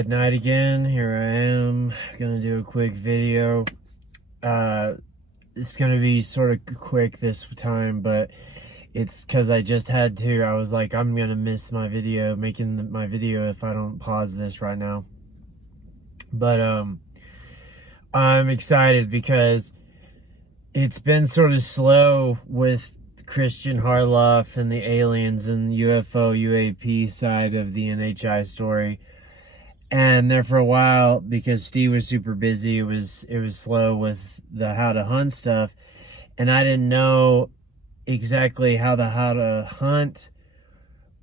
Alright, night again. Here I am. Gonna do a quick video. It's gonna be sort of quick this time, but it's because I just had to. I was like, I'm gonna miss my video, making my video if I don't pause this right now. But I'm excited because it's been sort of slow with Christian Harloff and the aliens and UFO UAP side of the NHI story. And there for a while, because Steve was super busy, it was slow with the how to hunt stuff, and I didn't know exactly how the how to hunt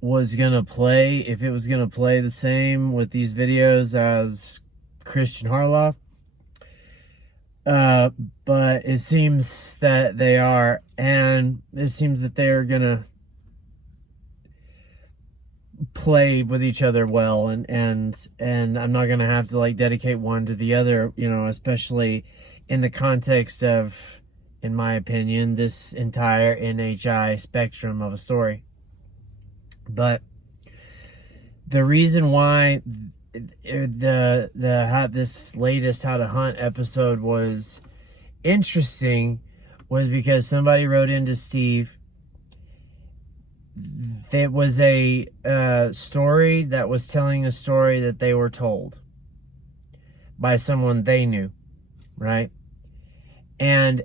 was gonna play, if it was gonna play the same with these videos as Christian Harloff. But it seems that they are, and it seems that they are gonna play with each other well, and I'm not gonna have to like dedicate one to the other, you know, especially in the context of, in my opinion, this entire NHI spectrum of a story. But the reason why this latest How to Hunt episode was interesting was because somebody wrote into Steve. It was a story that was telling a story that they were told by someone they knew, right? And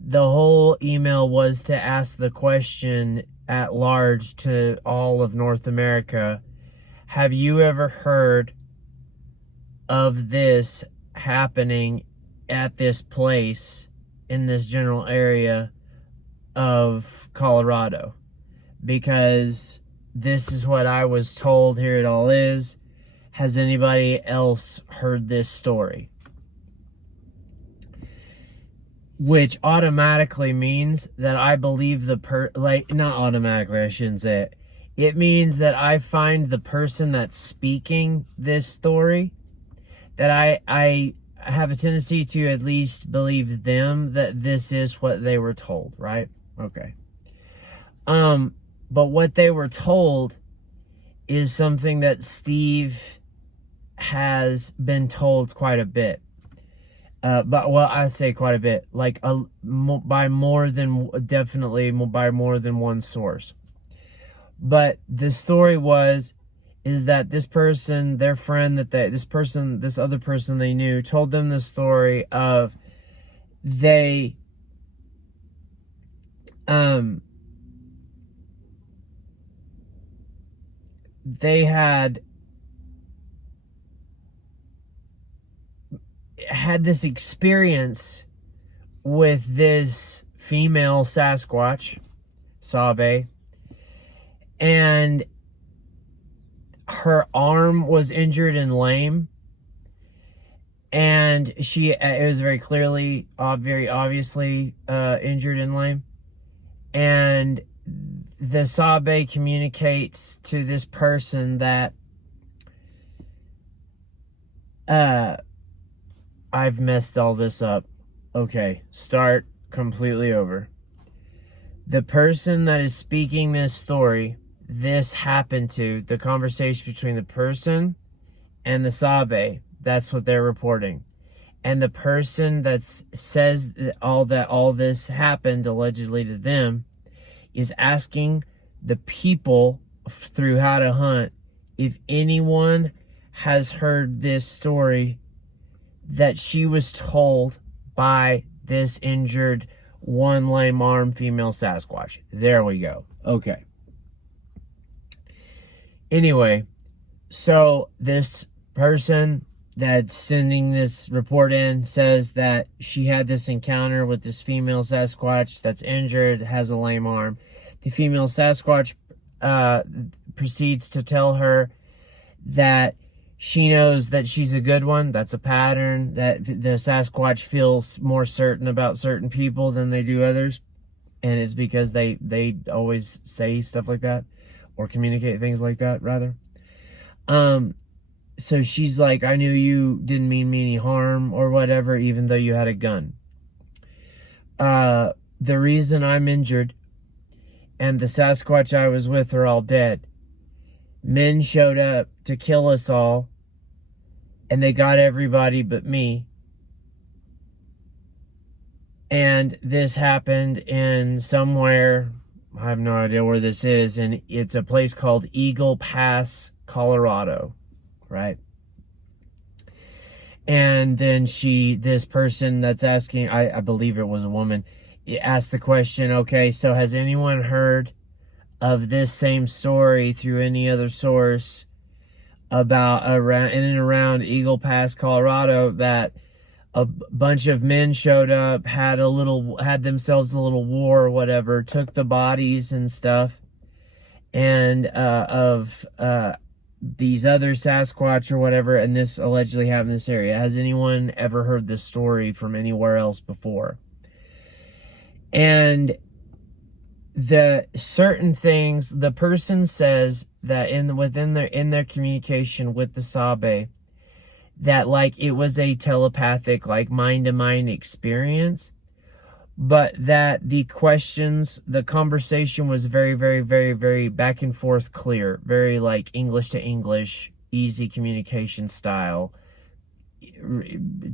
the whole email was to ask the question at large to all of North America: have you ever heard of this happening at this place in this general area of Colorado? Because this is what I was told, here it all is. Has anybody else heard this story? Which automatically means that I believe not automatically, I shouldn't say it. It means that I find the person that's speaking this story, that I have a tendency to at least believe them, that this is what they were told, right? Okay. But what they were told is something that Steve has been told quite a bit. I say quite a bit, like by more than one source. But the story is that this person, their friend, this other person they knew, told them the story of they had this experience with this female Sasquatch, Sabe, and her arm was injured and lame, and it was very clearly, very obviously injured and lame, and the Sabe communicates to this person that I've messed all this up. Okay, start completely over. The person that is speaking this story, this happened to, the conversation between the person and the Sabe, that's what they're reporting. And the person that says all this happened allegedly to them is asking the people through How to Hunt if anyone has heard this story that she was told by this injured, one lame arm female Sasquatch. There we go. Okay. Anyway, so this person that's sending this report in says that she had this encounter with this female Sasquatch that's injured, has a lame arm. The female Sasquatch proceeds to tell her that she knows that she's a good one. That's a pattern, that the Sasquatch feels more certain about certain people than they do others. And it's because they always say stuff like that, or communicate things like that, rather. So she's like, I knew you didn't mean me any harm or whatever, even though you had a gun. The reason I'm injured and the Sasquatch I was with are all dead. Men showed up to kill us all and they got everybody but me. And this happened in somewhere, I have no idea where this is, and it's a place called Eagle Pass, Colorado, right? And then this person that's asking, I believe it was a woman, asked the question, okay, so has anyone heard of this same story through any other source about around in and around Eagle Pass, Colorado, that a bunch of men showed up, had themselves a little war or whatever, took the bodies and stuff, and of these other Sasquatch or whatever, and this allegedly happened in this area. Has anyone ever heard this story from anywhere else before? And the certain things, the person says that in their communication with the Sabe, that like it was a telepathic, like mind-to-mind experience, but that the questions, the conversation was very, very, very, very back and forth clear, very like English to English, easy communication style.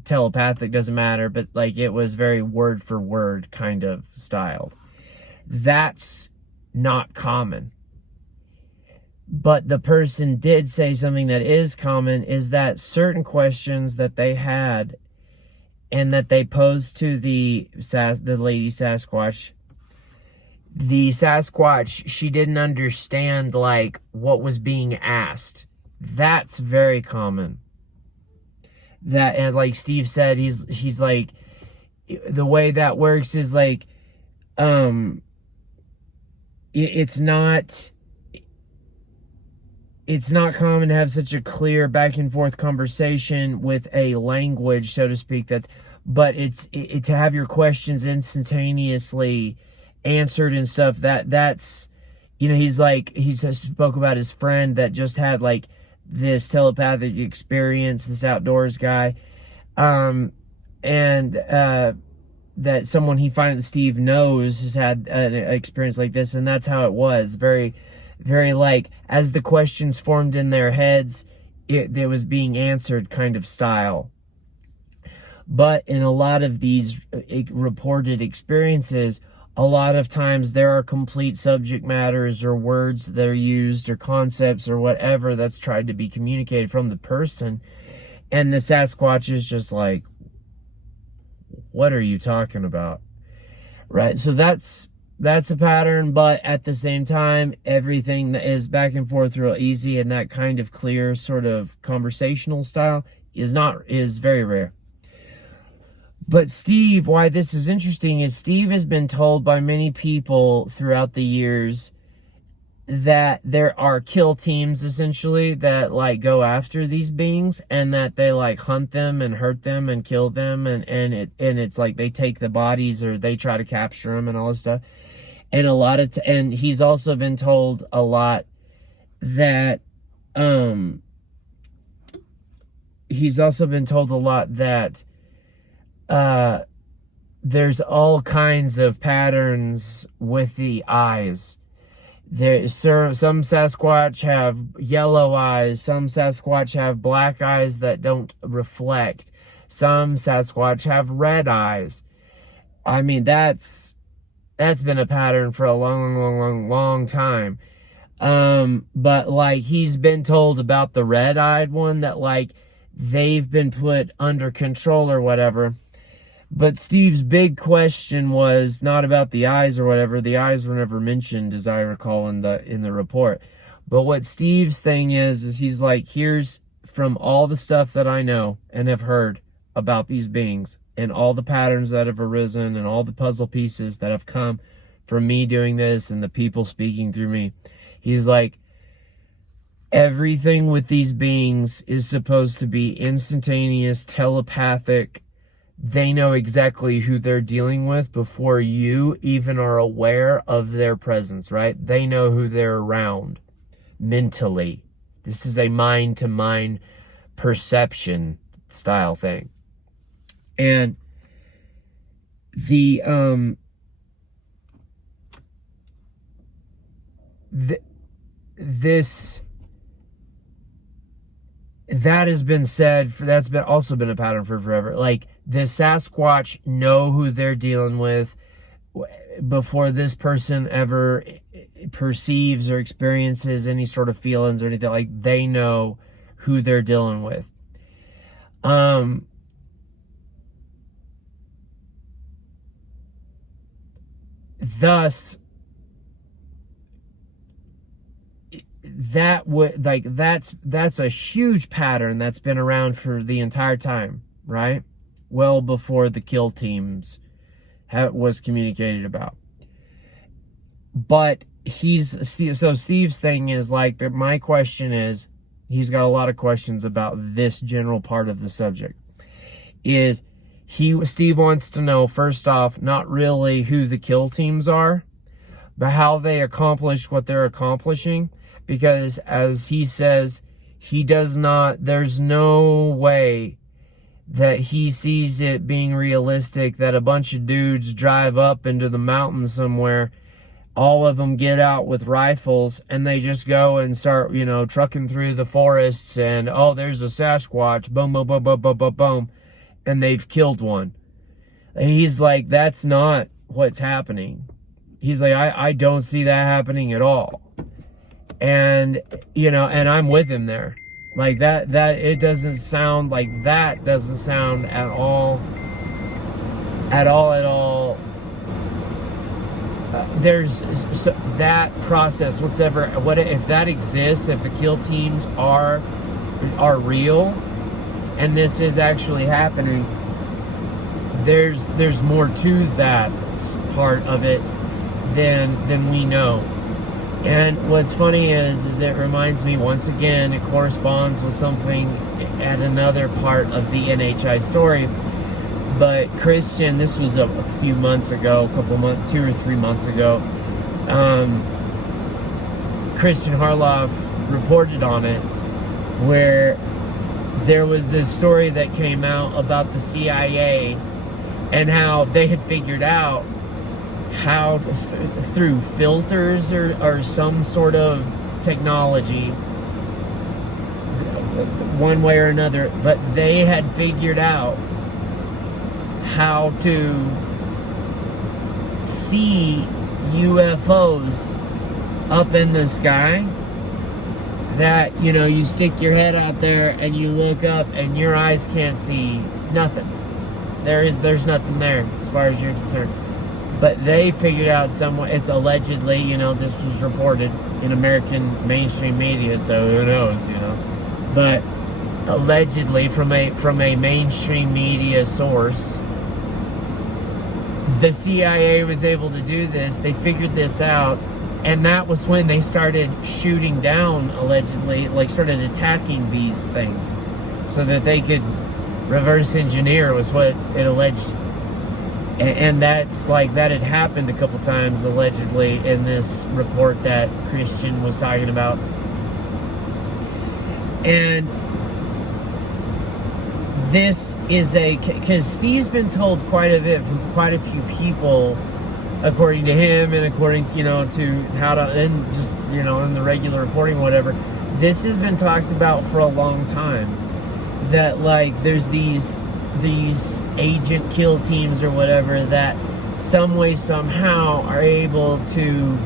Telepathic doesn't matter, but like it was very word for word kind of styled. That's not common. But the person did say something that is common, is that certain questions that they had and that they posed to the lady Sasquatch, the Sasquatch, she didn't understand like what was being asked. That's very common. That, and like Steve said, he's like, the way that works is like, it's not common to have such a clear back and forth conversation with a language, so to speak, but to have your questions instantaneously answered and stuff, that's, you know, he spoke about his friend that just had like this telepathic experience, this outdoors guy, that someone Steve knows has had an experience like this, and that's how it was. Very, very like, as the questions formed in their heads, it was being answered kind of style. But in a lot of these reported experiences, a lot of times there are complete subject matters or words that are used or concepts or whatever that's tried to be communicated from the person, and the Sasquatch is just like, what are you talking about? Right? So that's a pattern, but at the same time, everything that is back and forth real easy and that kind of clear sort of conversational style is very rare. But Steve, why this is interesting is Steve has been told by many people throughout the years that there are kill teams essentially that like go after these beings, and that they like hunt them and hurt them and kill them, and it's like they take the bodies or they try to capture them and all this stuff. And and he's also been told a lot that there's all kinds of patterns with the eyes. Some Sasquatch have yellow eyes. Some Sasquatch have black eyes that don't reflect. Some Sasquatch have red eyes. I mean, that's been a pattern for a long time. But like, he's been told about the red-eyed one that like they've been put under control or whatever. But Steve's big question was not about the eyes or whatever. The eyes were never mentioned, as I recall, in the report. But what Steve's thing is he's like, here's from all the stuff that I know and have heard about these beings and all the patterns that have arisen and all the puzzle pieces that have come from me doing this and the people speaking through me. He's like, everything with these beings is supposed to be instantaneous, telepathic. They know exactly who they're dealing with before you even are aware of their presence, right? They know who they're around mentally. This is a mind-to-mind perception style thing. And that has been said for, that's been also been a pattern for forever. Like, the Sasquatch know who they're dealing with before this person ever perceives or experiences any sort of feelings or anything. Like, they know who they're dealing with. Thus, that would, like, that's a huge pattern that's been around for the entire time, right? Well before the kill teams was communicated about. But Steve's thing is, like, my question is, he's got a lot of questions about this general part of the subject. Steve wants to know, first off, not really who the kill teams are, but how they accomplished what they're accomplishing. Because, as he says, there's no way that he sees it being realistic that a bunch of dudes drive up into the mountains somewhere, all of them get out with rifles, and they just go and start, trucking through the forests, and, oh, there's a Sasquatch, boom, boom, boom, boom, boom, boom, boom, and they've killed one. He's like, that's not what's happening. He's like, I don't see that happening at all. And, and I'm with him there. Like, that it doesn't sound like, that doesn't sound at all. There's that process, what if that exists, if the kill teams are real, and this is actually happening, there's more to that part of it than we know. And what's funny is it reminds me, once again, it corresponds with something at another part of the NHI story. But Christian, this was a few months ago, 2 or 3 months ago, Christian Harloff reported on it, where there was this story that came out about the CIA and how they had figured out how through filters or some sort of technology, one way or another, but they had figured out how to see UFOs up in the sky, that, you stick your head out there and you look up and your eyes can't see nothing. There's nothing there as far as you're concerned. But they figured out it's allegedly, this was reported in American mainstream media, so who knows, But allegedly from a mainstream media source, the CIA was able to do this. They figured this out, and that was when they started shooting down, allegedly, like started attacking these things so that they could reverse engineer, was what it alleged. And that's like, that had happened a couple times, allegedly, in this report that Christian was talking about. And this is because Steve's been told quite a bit from quite a few people, according to him and according to, to how to, and just, in the regular reporting, whatever. This has been talked about for a long time, that, like, there's these agent kill teams or whatever that some way, somehow are able to,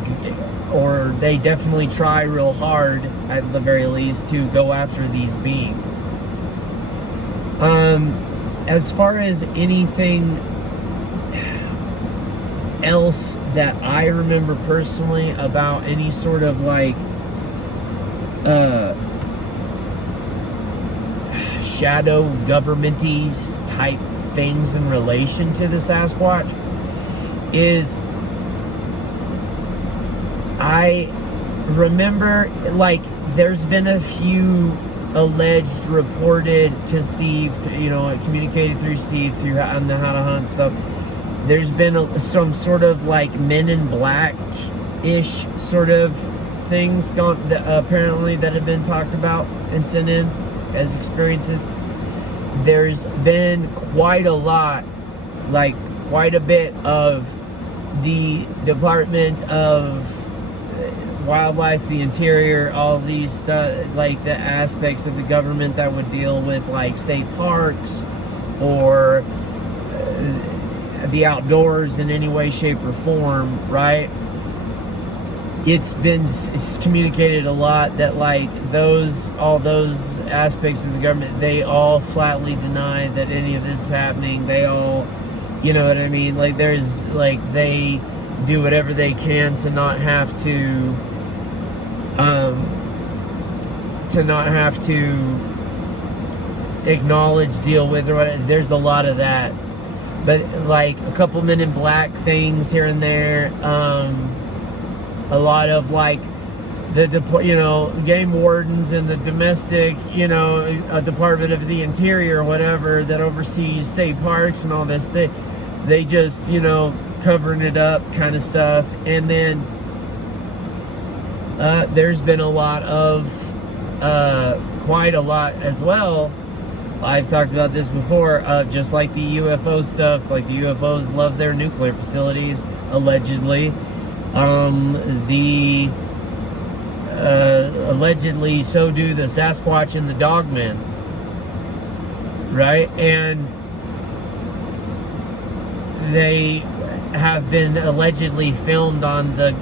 or they definitely try real hard, at the very least, to go after these beings. As far as anything else that I remember personally about any sort of, like, shadow government-y type things in relation to the Sasquatch, is I remember, like, there's been a few alleged reported to Steve, communicated through Steve through on the How to Hunt stuff. There's been some sort of, like, Men in Black-ish sort of things apparently that have been talked about and sent in as experiences. There's been quite a lot, like quite a bit of the Department of wildlife, the interior, all these like the aspects of the government that would deal with like state parks or the outdoors in any way, shape, or form, right? It's communicated a lot that like all those aspects of the government, they all flatly deny that any of this is happening. They all, you know what I mean? Like there's like they do whatever they can to not have to acknowledge, deal with, or whatever. There's a lot of that, but like a couple Men in Black things here and there. A lot of like the game wardens and the domestic, Department of the Interior or whatever that oversees state parks and all this. They just covering it up kind of stuff. And then there's been a lot of quite a lot as well. I've talked about this before, just like the UFO stuff. Like the UFOs love their nuclear facilities, allegedly. Allegedly so do the Sasquatch and the Dogman, right? And they have been allegedly filmed on the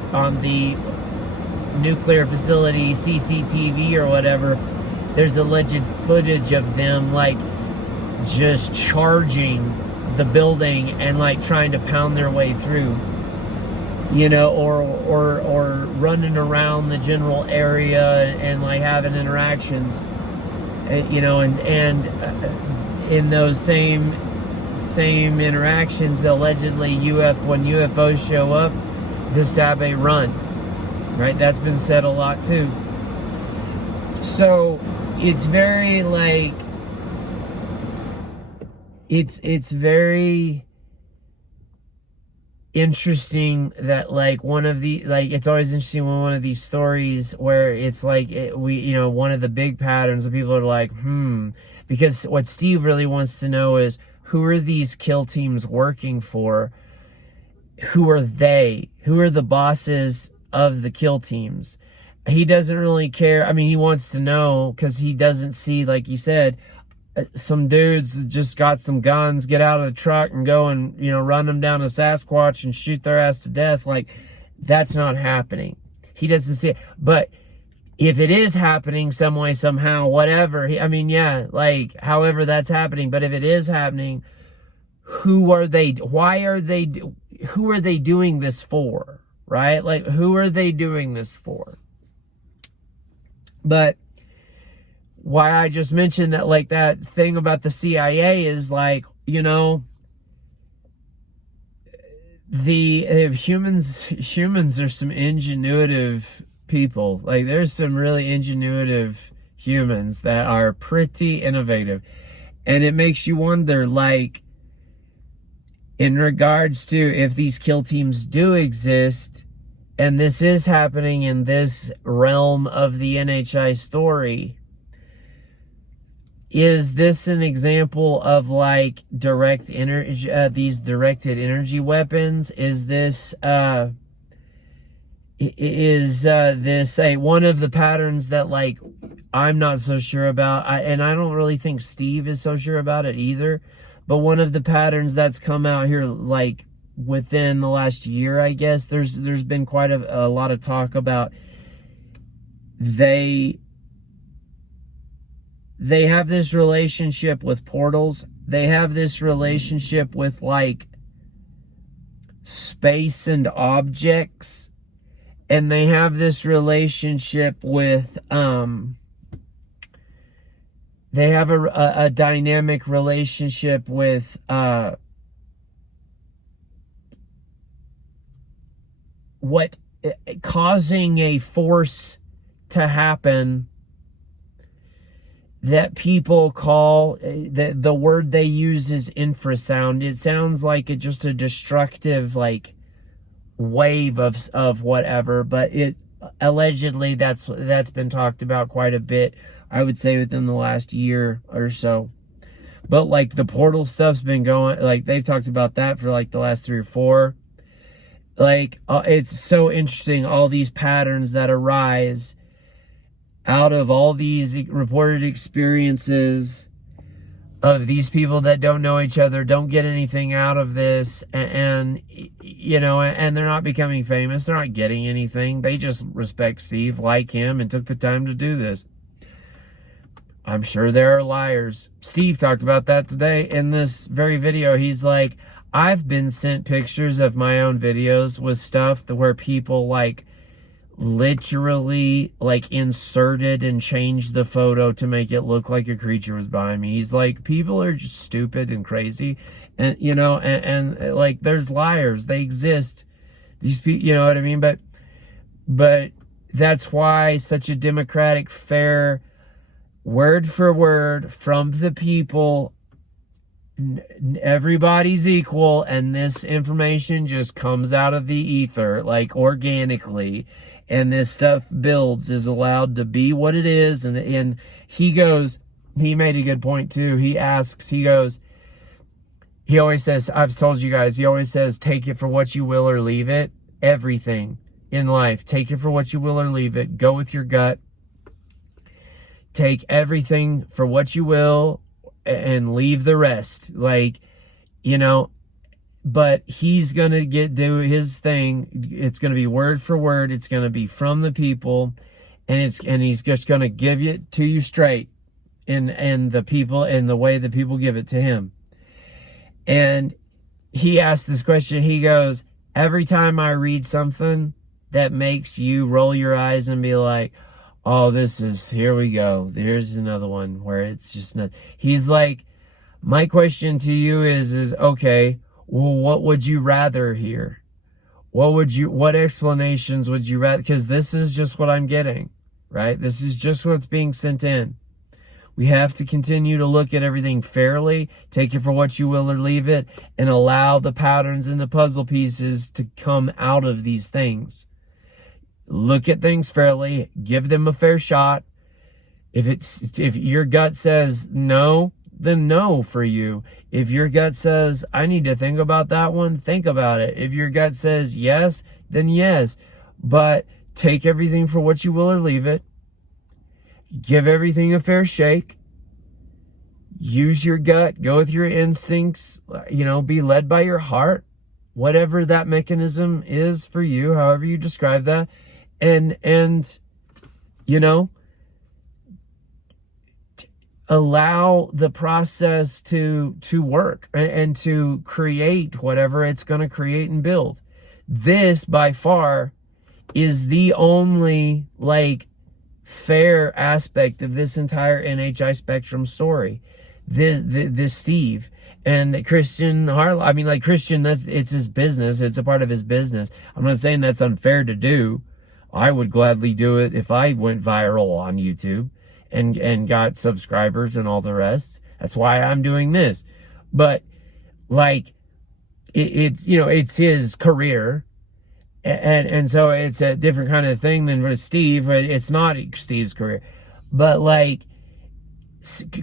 nuclear facility CCTV or whatever. There's alleged footage of them like just charging the building and like trying to pound their way through, or running around the general area and like having interactions, and in those same interactions, allegedly when UFOs show up, the Sabe run, right? That's been said a lot too. So it's very like it's very interesting that like it's always interesting when one of these stories where it's like one of the big patterns of people are like because what Steve really wants to know is, who are these kill teams working for? Who are they? Who are the bosses of the kill teams? He doesn't really care. I mean, he wants to know because he doesn't see, like you said, some dudes just got some guns, get out of the truck and go and, run them down a Sasquatch and shoot their ass to death. Like, that's not happening. He doesn't see it. But if it is happening some way, somehow, whatever, however that's happening, but if it is happening, who are they? Who are they doing this for? Right? Like, who are they doing this for? But why I just mentioned that, like, that thing about the CIA is like, humans are some ingenuitive people. Like, there's some really ingenuitive humans that are pretty innovative. And it makes you wonder, like, in regards to if these kill teams do exist, and this is happening in this realm of the NHI story, is this an example of like direct energy, these directed energy weapons? Is this this one of the patterns that like I'm not so sure about, and I don't really think Steve is so sure about it either, but one of the patterns that's come out here like within the last year, I guess, there's been quite a lot of talk about they have this relationship with portals. They have this relationship with like space and objects, and they have this relationship with they have a dynamic relationship with what causing a force to happen that people call, the word they use is infrasound. It sounds like just a destructive like wave of whatever, but it allegedly that's been talked about quite a bit, I would say, within the last year or so. But like the portal stuff's been going, like they've talked about that for like the last 3 or 4. Like, it's so interesting, all these patterns that arise out of all these reported experiences of these people that don't know each other, don't get anything out of this, and you know, and they're not becoming famous, they're not getting anything, they just respect Steve, like him, and took the time to do this. I'm sure there are liars. Steve talked about that today in this very video. He's like, I've been sent pictures of my own videos with stuff where people like literally like inserted and changed the photo to make it look like a creature was behind me. He's like, people are just stupid and crazy, and you know, and like, there's liars, they exist, these people, you know what I mean? But that's why such a democratic, fair, word for word from the people, everybody's equal, and this information just comes out of the ether like organically, and this stuff builds, is allowed to be what it is. And he made a good point too. He always says, I've told you guys, he always says, take it for what you will or leave it. Everything in life, take it for what you will or leave it. Go with your gut. Take everything for what you will and leave the rest. Like, you know, but he's going to do his thing. It's going to be word for word. It's going to be from the people, and he's just going to give it to you straight in the people, in the way that people give it to him. And he asked this question. He goes, every time I read something that makes you roll your eyes and be like, oh, here we go. Here's another one where it's just not. He's like, my question to you is okay, well, what would you rather hear? What explanations would you rather? Because this is just what I'm getting, right? This is just what's being sent in. We have to continue to look at everything fairly, take it for what you will or leave it, and allow the patterns and the puzzle pieces to come out of these things. Look at things fairly, give them a fair shot. If your gut says no, then no for you. If your gut says, I need to think about that one, think about it. If your gut says yes, then yes. But take everything for what you will or leave it. Give everything a fair shake. Use your gut, go with your instincts, you know, be led by your heart, whatever that mechanism is for you, however you describe that. And you know, allow the process to work and to create whatever it's going to create and build. This by far is the only like fair aspect of this entire NHI Spectrum story. This Steve and Christian Harlow. I mean, like, Christian, it's his business. It's a part of his business. I'm not saying that's unfair to do. I would gladly do it if I went viral on YouTube and got subscribers and all the rest. That's why I'm doing this. But like, it's, you know, it's his career. And so it's a different kind of thing than with Steve. It's not Steve's career. But like,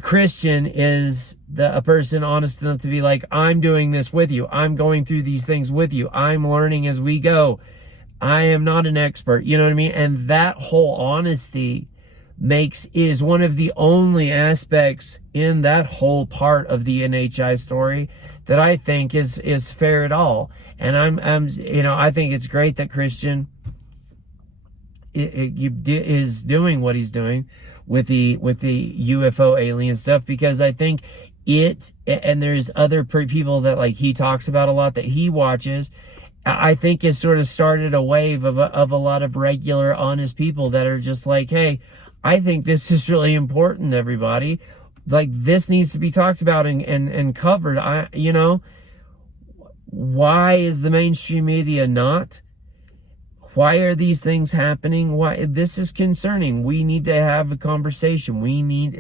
Christian is a person honest enough to be like, I'm doing this with you. I'm going through these things with you. I'm learning as we go. I am not an expert. You know what I mean? And that whole honesty is one of the only aspects in that whole part of the NHI story that I think is fair at all. And I'm you know, I think it's great that Christian is doing what he's doing with the UFO alien stuff, because I think and there's other people that like he talks about a lot that he watches, I think has sort of started a wave of a lot of regular honest people that are just like, hey, I think this is really important, everybody. Like, this needs to be talked about and covered. You know, why is the mainstream media not? Why are these things happening? Why? This is concerning. We need to have a conversation.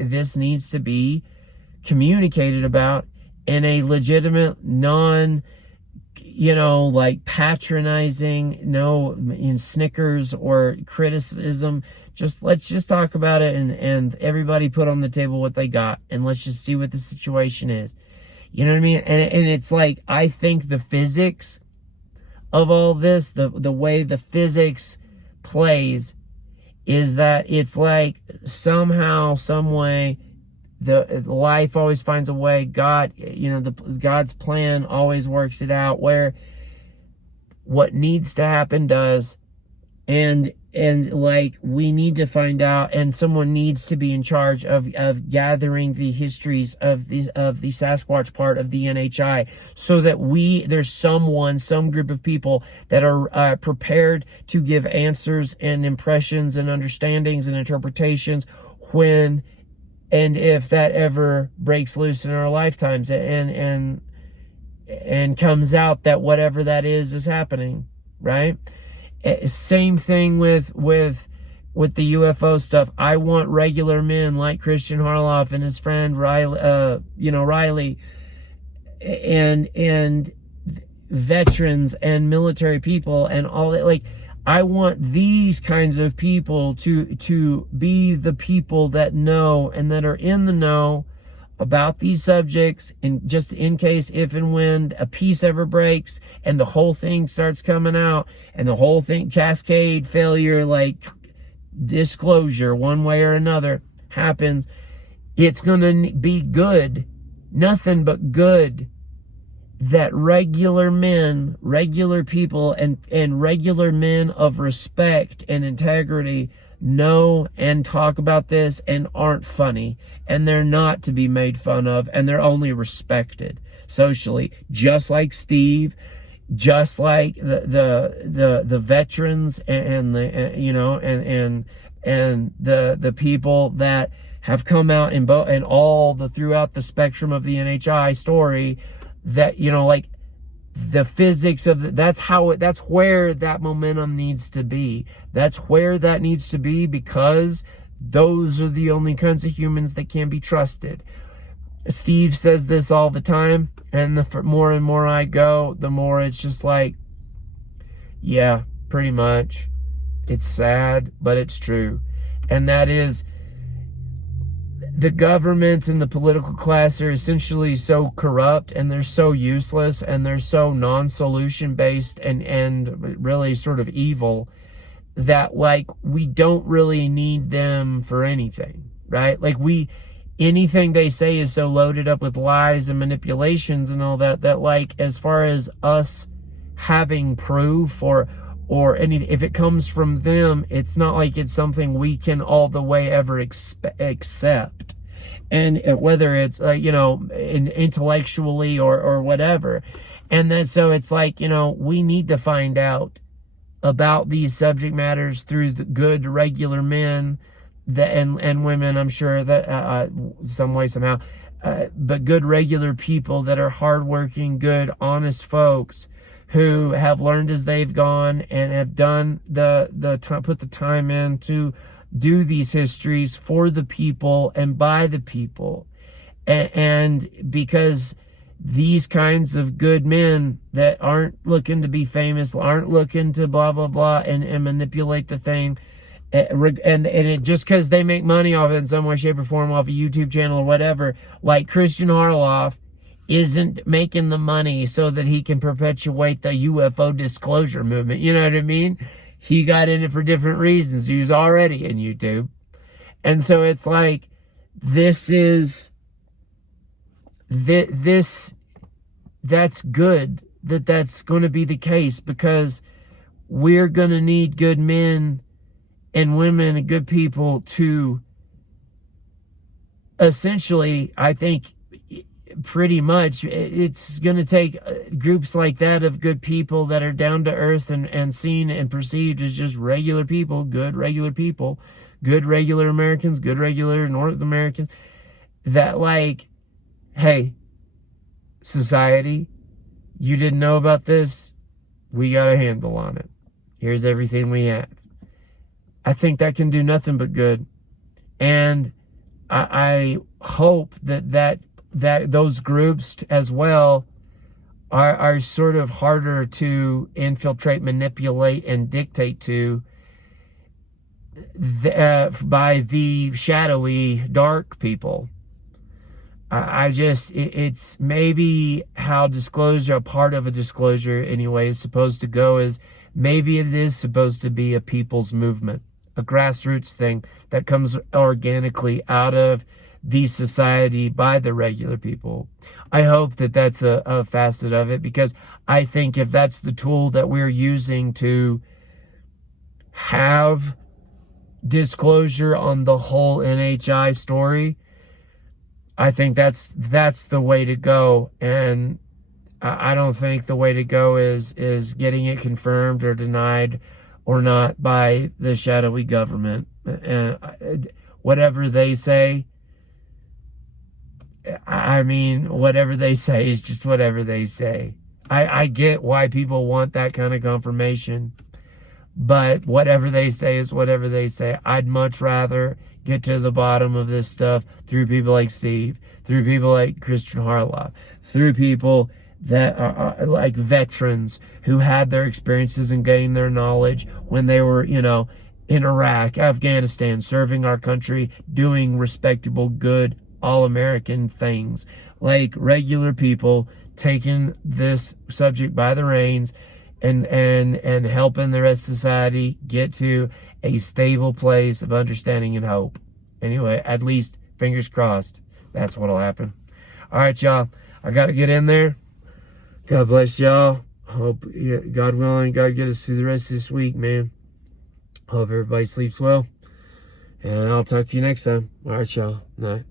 This needs to be communicated about in a legitimate, non, you know, like patronizing, no snickers or criticism. Let's just talk about it, and everybody put on the table what they got, and let's just see what the situation is. You know what I mean? And it's like, I think the physics of all this, the way the physics plays, is that it's like somehow, some way, the life always finds a way. God, God's plan always works it out, where what needs to happen does, and like we need to find out, and someone needs to be in charge of gathering the histories of the Sasquatch part of the NHI, so that there's some group of people that are prepared to give answers and impressions and understandings and interpretations when and if that ever breaks loose in our lifetimes, and comes out that whatever that is happening, right? Same thing with the UFO stuff. I want regular men like Christian Harloff and his friend Riley, and veterans and military people and all that. Like, I want these kinds of people to be the people that know and that are in the know about these subjects, and just in case, if and when a piece ever breaks and the whole thing starts coming out, and the whole thing cascade failure, like disclosure one way or another happens, it's gonna be good, nothing but good, that regular men, regular people, and regular men of respect and integrity know and talk about this and aren't funny, and they're not to be made fun of, and they're only respected socially, just like Steve, just like the veterans and the people that have come out in all throughout the spectrum of the NHI story, that like the physics of that's where that momentum needs to be. That's where that needs to be, because those are the only kinds of humans that can be trusted. Steve says this all the time, and the more and more I go, the more it's just like, yeah, pretty much. It's sad, but it's true. And that is, the government and the political class are essentially so corrupt, and they're so useless, and they're so non-solution based and really sort of evil, that like we don't really need them for anything, right? Like anything they say is so loaded up with lies and manipulations and all that like, as far as us having proof or if it comes from them, it's not like it's something we can all the way ever accept, and whether it's intellectually or whatever. And then so it's like, we need to find out about these subject matters through the good regular men and women, I'm sure, that some way, somehow, but good regular people that are hardworking, good, honest folks who have learned as they've gone and have done put the time in to do these histories for the people and by the people. And because these kinds of good men that aren't looking to be famous, aren't looking to blah, blah, blah, and manipulate the thing, and it just because they make money off it in some way, shape, or form, off a YouTube channel or whatever, like Christian Harloff isn't making the money so that he can perpetuate the UFO disclosure movement. You know what I mean? He got in it for different reasons. He was already in YouTube. And so it's like, that's good that that's going to be the case, because we're going to need good men and women and good people to essentially, I think, pretty much, it's going to take groups like that of good people that are down to earth and seen and perceived as just regular people, good regular Americans, good regular North Americans, that like, hey, society, you didn't know about this, we got a handle on it. Here's everything we have. I think that can do nothing but good. And I hope that those groups as well are sort of harder to infiltrate, manipulate, and dictate to by the shadowy, dark people. it's maybe how disclosure, a part of a disclosure anyway, is supposed to go is maybe it is supposed to be a people's movement, a grassroots thing that comes organically out of the society by the regular people. I hope that that's a facet of it, because I think if that's the tool that we're using to have disclosure on the whole NHI story, I think that's the way to go. And I don't think the way to go is getting it confirmed or denied or not by the shadowy government. Whatever they say, I mean, whatever they say is just whatever they say. I get why people want that kind of confirmation, but whatever they say is whatever they say. I'd much rather get to the bottom of this stuff through people like Steve, through people like Christian Harloff, through people that are like veterans who had their experiences and gained their knowledge when they were, in Iraq, Afghanistan, serving our country, doing respectable, good, all-American things. Like regular people taking this subject by the reins and helping the rest of society get to a stable place of understanding and hope. Anyway, at least, fingers crossed, that's what'll happen. All right, y'all. I got to get in there. God bless y'all. Hope, God willing, God get us through the rest of this week, man. Hope everybody sleeps well. And I'll talk to you next time. All right, y'all. Night.